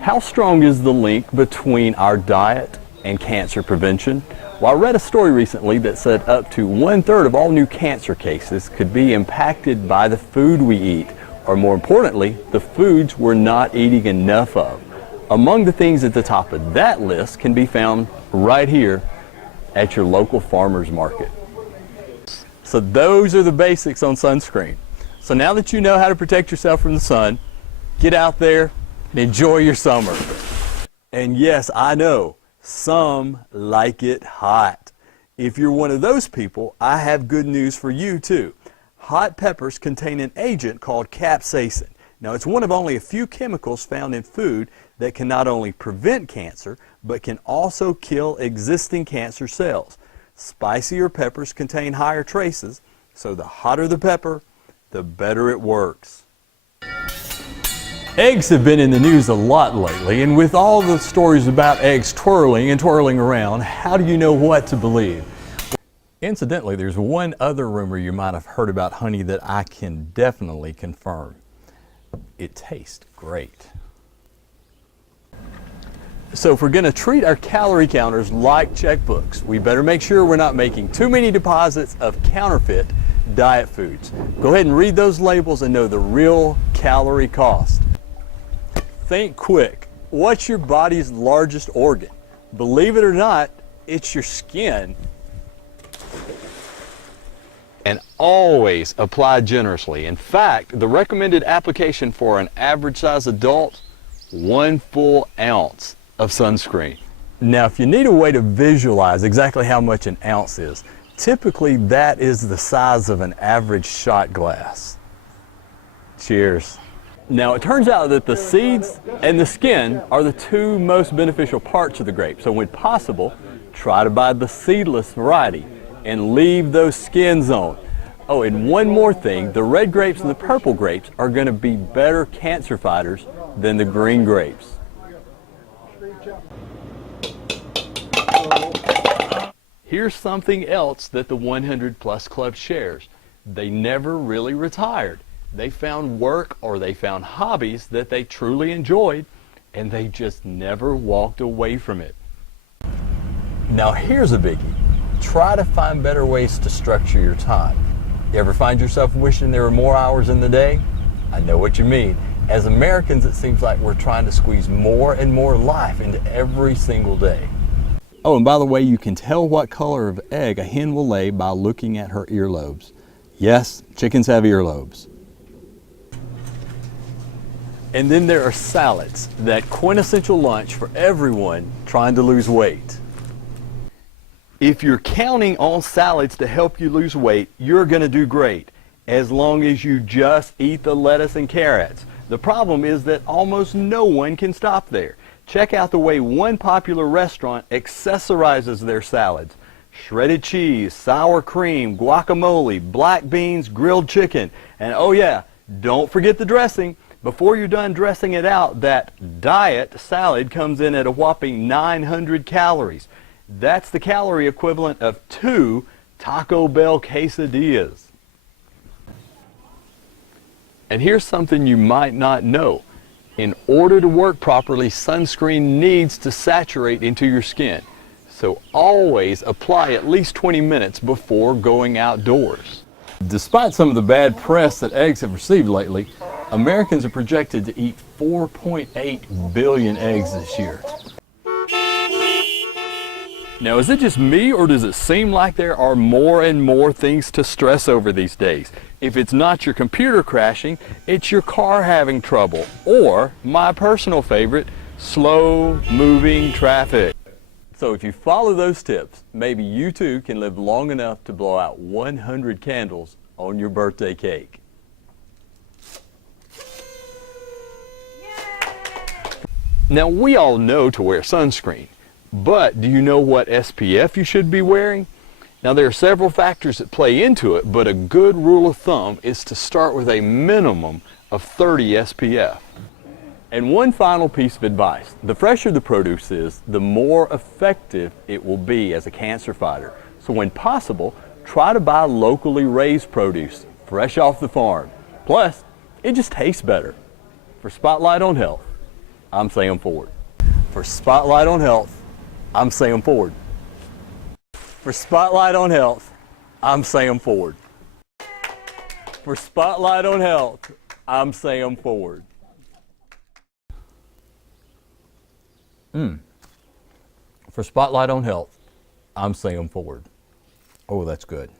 How strong is the link between our diet and cancer prevention? Well, I read a story recently that said up to 1/3 of all new cancer cases could be impacted by the food we eat, or more importantly, the foods we're not eating enough of. Among the things at the top of that list can be found right here at your local farmer's market. So those are the basics on sunscreen. So now that you know how to protect yourself from the sun, get out there and enjoy your summer. And yes, I know, some like it hot. If you're one of those people, I have good news for you too. Hot peppers contain an agent called capsaicin. Now, it's one of only a few chemicals found in food that can not only prevent cancer, but can also kill existing cancer cells. Spicier peppers contain higher traces, so the hotter the pepper, the better it works. Eggs have been in the news a lot lately, and with all the stories about eggs twirling and twirling around, how do you know what to believe? Incidentally, there's one other rumor you might have heard about honey that I can definitely confirm. It tastes great. So if we're going to treat our calorie counters like checkbooks, we better make sure we're not making too many deposits of counterfeit diet foods. Go ahead and read those labels and know the real calorie cost. Think quick. What's your body's largest organ? Believe it or not, it's your skin. And always apply generously. In fact, the recommended application for an average size adult, 1 full ounce of sunscreen. Now, if you need a way to visualize exactly how much an ounce is, typically that is the size of an average shot glass. Cheers. Now, it turns out that the seeds and the skin are the two most beneficial parts of the grape. So when possible, try to buy the seedless variety and leave those skins on. Oh, and one more thing, the red grapes and the purple grapes are going to be better cancer fighters than the green grapes. Here's something else that the 100 Plus Club shares. They never really retired. They found work or they found hobbies that they truly enjoyed, and they just never walked away from it. Now here's a biggie. Try to find better ways to structure your time. You ever find yourself wishing there were more hours in the day? I know what you mean. As Americans, it seems like we're trying to squeeze more and more life into every single day. Oh, and by the way, you can tell what color of egg a hen will lay by looking at her earlobes. Yes, chickens have earlobes. And then there are salads, that quintessential lunch for everyone trying to lose weight. If you're counting on salads to help you lose weight, you're going to do great, as long as you just eat the lettuce and carrots. The problem is that almost no one can stop there. Check out the way one popular restaurant accessorizes their salads. Shredded cheese, sour cream, guacamole, black beans, grilled chicken, and oh yeah, don't forget the dressing. Before you're done dressing it out, that diet salad comes in at a whopping 900 calories. That's the calorie equivalent of 2 Taco Bell quesadillas. And here's something you might not know. In order to work properly, sunscreen needs to saturate into your skin. So always apply at least 20 minutes before going outdoors. Despite some of the bad press that eggs have received lately, Americans are projected to eat 4.8 billion eggs this year. Now, is it just me, or does it seem like there are more and more things to stress over these days? If it's not your computer crashing, it's your car having trouble, or my personal favorite, slow-moving traffic. So if you follow those tips, maybe you too can live long enough to blow out 100 candles on your birthday cake. Now, we all know to wear sunscreen. But do you know what SPF you should be wearing? Now, there are several factors that play into it, but a good rule of thumb is to start with a minimum of 30 SPF. And one final piece of advice: the fresher the produce is, the more effective it will be as a cancer fighter. So when possible, try to buy locally raised produce, fresh off the farm. Plus, it just tastes better. For Spotlight on Health, I'm saying Ford. For Spotlight on Health, I'm saying Ford. For Spotlight on Health, I'm saying Ford. For Spotlight on Health, I'm saying Ford. For Spotlight on Health, I'm saying Ford. Oh, that's good.